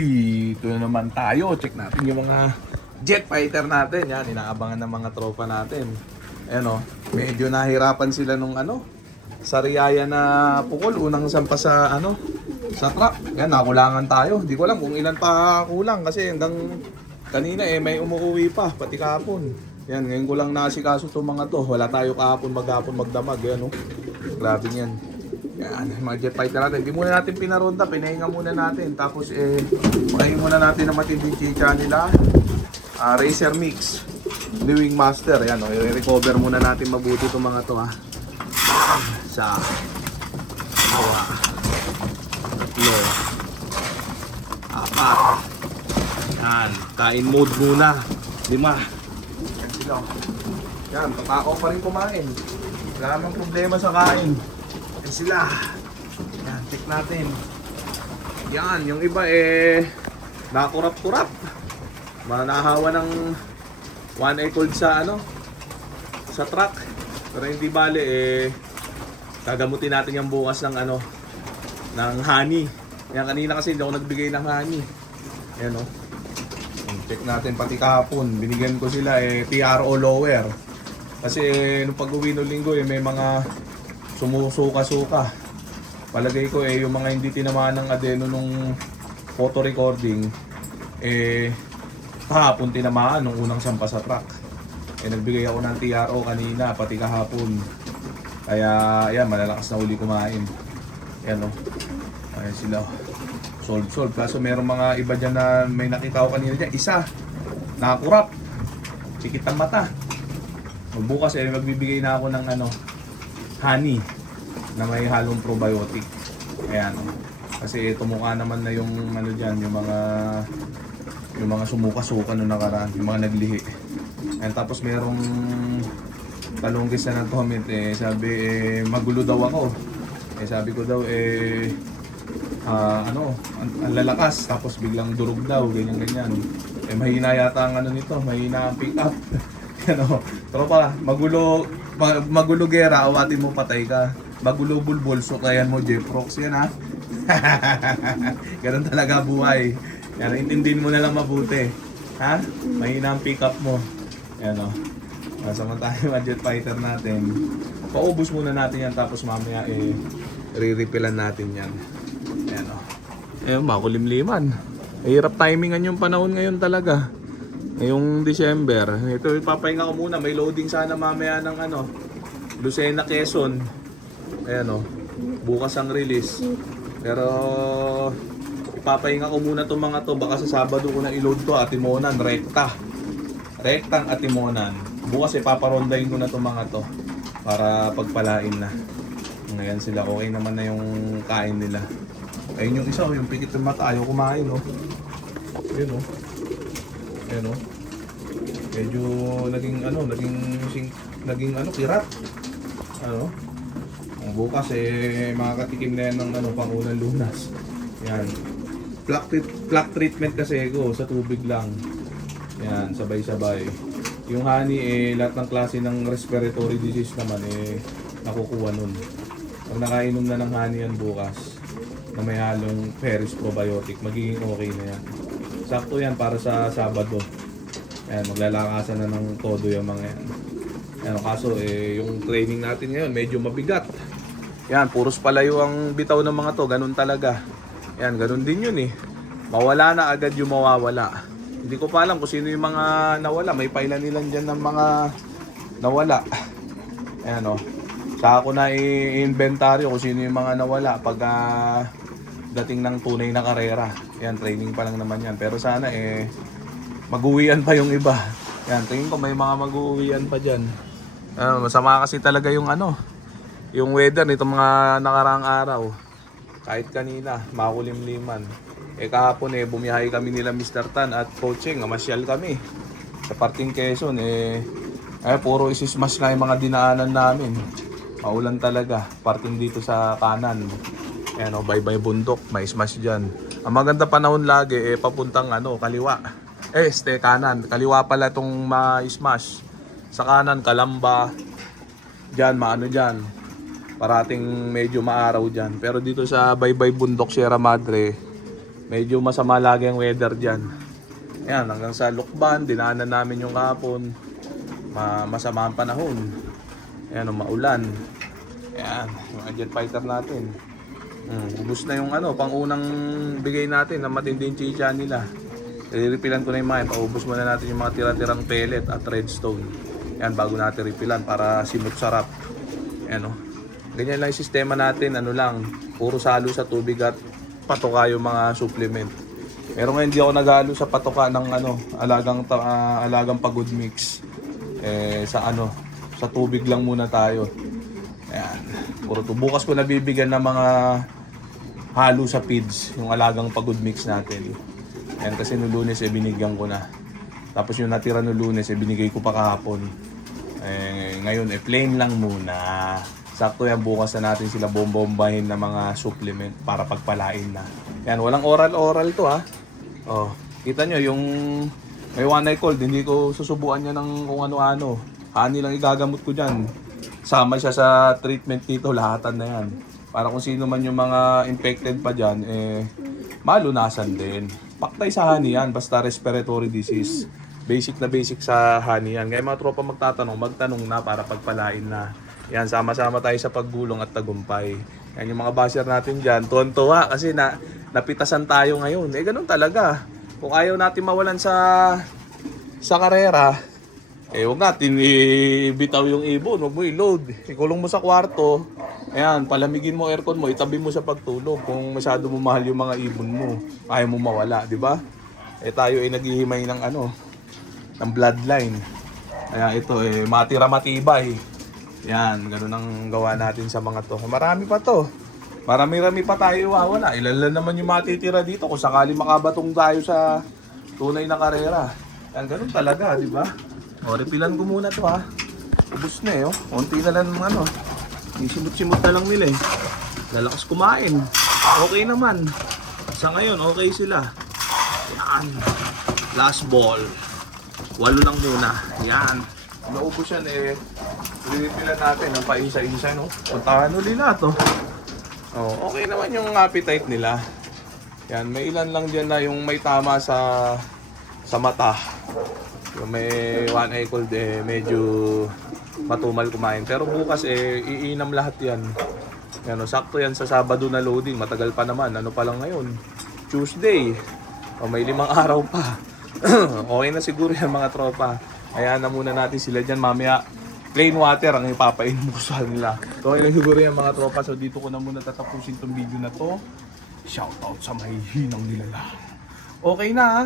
Dito na naman tayo. Check natin yung mga jet fighter natin. Yan, inaabangan ng mga tropa natin. Ayan o, medyo nahirapan sila nung sa riyaya na pukol. Unang sampa sa sa truck. Yan, nakulangan tayo. Hindi ko alam kung ilan pa kulang kasi hanggang kanina may umuwi pa, pati kahapon. Yan, ngayon ko lang nasikaso itong mga to. Wala tayo kahapon, maghapon, magdamag. Yan o, grabe yan. Yan, mga jet fighter natin. Hindi muna natin pinaronda, pinahinga muna natin. Tapos pakahin muna natin ang matinding chicha nila. Racer Mix, New Wing Master. Yan, i-recover muna natin mabuti itong mga to ha. Sa dalawa, tatlo, apat. Yan, kain mode muna. 5. Yan sila. Yan, tatakaw pa rin kumain. Wala namang problema sa kain. Yan sila. Yan, check natin. Yan, yung iba nakurap-kurap. Manahawa ng 1 cold sa sa truck. Pero hindi bale gagamutin natin yung bukas ng ng honey. Yan, kanina kasi hindi ako nagbigay ng honey. Yan check natin pati kahapon. Binigyan ko sila PRO lower. Kasi nung pag-uwi ng linggo may mga sumusuka-suka. Palagay ko yung mga hindi tinamaan ng adeno nung photo recording kahapon tinamaan nung unang sampa sa truck. Nagbigay ako ng TRO kanina pati kahapon. Kaya yan, malalakas na uli kumain. Yan ayan sila. Solve. Kaso merong mga iba dyan na may nakita ko kanina dyan. Isa, nakakurap. Sikit ang mata. Bukas magbibigay na ako ng honey na may halong probiotic. Ayan. Kasi tumukha naman na yung dyan, yung mga sumuka-suka nung nakaraan, yung mga naglihi. Ayan, tapos merong talonggis na nag-comment sabi magulo daw ako. Sabi ko daw ang lalakas tapos biglang durog daw, ganyan. Mahina yata ang nito, mahina ang pick up. Tropa, magulo gera, awatin mo patay ka. Magulo bulbul, so kayan mo Jeprox yan ha. Ganun talaga buhay. Yan, intindihin mo na lang mabuti. Ha? Mahina ang pick up mo. Yan samantala yung jet fighter natin. Paubos muna natin yan tapos mamaya re-refillan natin yan. Yan makulimliman. Hirap timingan yung panahon ngayon talaga. Ngayong December. Ito ipapahinga ko muna. May loading sana mamaya ng Lucena, Quezon. Ayan bukas ang release. Pero ipapahinga ko muna itong mga to. Baka sa Sabado ko na i-load to. Atimonan, Rektang Atimonan. Bukas ipaparondahin ko na itong mga to. Para pagpalain na. Ngayon sila okay naman na yung kain nila. Ayun yung isa, yung pikit ng mata, ayaw kumain Ayun Ayun medyo naging kirat. Bukas makakatikim na yan ng pangunang lunas. Yan. Plaque treatment kasi ko sa tubig lang. Yan, sabay-sabay. Yung honey lahat ng klase ng respiratory disease naman nakukuha nun. Pag nakainom na ng honey yan bukas na may halong Ferris probiotic, magiging okay na yan. Sakto yan para sa Sabado. Ayan, maglalakasan na ng todo yung mga yan. Ayan, kaso yung training natin ngayon medyo mabigat. Yan, puros palayo ang bitaw ng mga to, ganun talaga. Yan, ganun din yun Mawala na agad yung mawawala. Hindi ko pa alam kung sino yung mga nawala. May pailan-ilan dyan ng mga nawala. Ayan Saka ko na i-inventaryo kung sino yung mga nawala pag dating ng tunay na karera. Yan, training pa lang naman yan. Pero sana mag-uwian pa yung iba. Yan, tingin ko may mga mag-uwian pa dyan. Masama kasi talaga yung yung weather nito mga nakaraang araw. Kahit kanina, makulimliman. Kahapon bumiyahe kami nila Mr. Tan at coaching, masyal kami. Sa parting Quezon puro isismash na yung mga dinaanan namin. Maulan talaga, parting dito sa kanan. Ayan bye-bye bundok, may smash dyan. Ang maganda panahon lagi papuntang kaliwa. Kanan, kaliwa pala itong ma-smash. Sa kanan, Kalamba. Dyan, dyan. Parating medyo maaraw dyan. Pero dito sa bye-bye bundok, Sierra Madre, Medyo masama lagi ang weather dyan. Ayan, hanggang sa Lukban, dinaanan namin yung kapon. Masama ang panahon. Ayan, maulan. Ayan, yung jet fighter natin. Ubus na yung pangunang bigay natin na matinding chicha nila. I-refilan ko na yung mga, paubos muna natin yung mga tira-tirang pellet at redstone. Yan, bago natin refilan para simot sarap. Ayan, ganyan lang yung sistema natin, puro salo sa tubig at patoka yung mga supplement. Pero ngayon hindi ako naghalo sa patoka ng alagang pagod mix. Sa tubig lang muna tayo. Ayan, puro to. Bukas ko nabibigyan ng mga halo sa feeds, yung alagang pagod mix natin. Ayan, kasi no Lunes binigyan ko na. Tapos yung natira no Lunes binigay ko pa kahapon. Ngayon plain lang muna. Sakto yan, bukas na natin sila bombombahin ng mga supplement para pagpalain na. Yan, walang oral-oral to ha. Kita nyo yung may one eye cold, hindi ko susubuan niya ng kung ano-ano. Honey lang igagamot ko dyan. Sama siya sa treatment dito, lahatan na yan. Para kung sino man yung mga infected pa dyan, malunasan din. Paktay sa honey yan, basta respiratory disease. Basic na basic sa honey yan. Ngayon mga tropa magtanong na para pagpalain na. Yan, sama-sama tayo sa paggulong at tagumpay. Yan yung mga basher natin dyan. Tuwan-tuwa kasi napitasan tayo ngayon. Ganun talaga. Kung ayaw natin mawalan sa karera, huwag natin ibitaw yung ibon. Huwag mo i-load. Ikulong mo sa kwarto. Ayan, palamigin mo aircon mo, itabi mo sa pagtulog. Kung masyado mo mahal yung mga ibon mo, ayaw mo mawala, di ba? Tayo ay naghihimay ng ng bloodline. Kaya ito matira matibay. Yan, ganun ang gawa natin sa mga to. Marami pa to. Marami-rami pa tayo wawala. Ilan naman yung matitira dito kung sakali makabatong tayo sa tunay na karera. Yan, ganun talaga, di ba? Refilan ko muna to ha. Ubus na Konti na lang isimot-simot na lang nila Lalakas kumain. Okay naman. Sa ngayon, okay sila. Yan. Last ball. 8 lang muna. Yan. Naubos yan refilan natin ng paisa-isa Puntahan ulit na to. Okay naman yung appetite nila. Yan, may ilan lang dyan na yung may tama sa mata. Yung may one eye cold medyo matumal kumain. Pero bukas iinam lahat yan. Yan, sakto yan sa Sabado na loading. Matagal pa naman. Ano pa lang ngayon? Tuesday. May 5 araw pa. Okay na siguro yan mga tropa. Hayaan na muna natin sila dyan. Mamaya plain water ang ipapainom ko sa nila. So okay lang siguro yan mga tropa. So dito ko na muna tatapusin tong video na to. Shoutout sa mahihinang nilala. Okay na ha.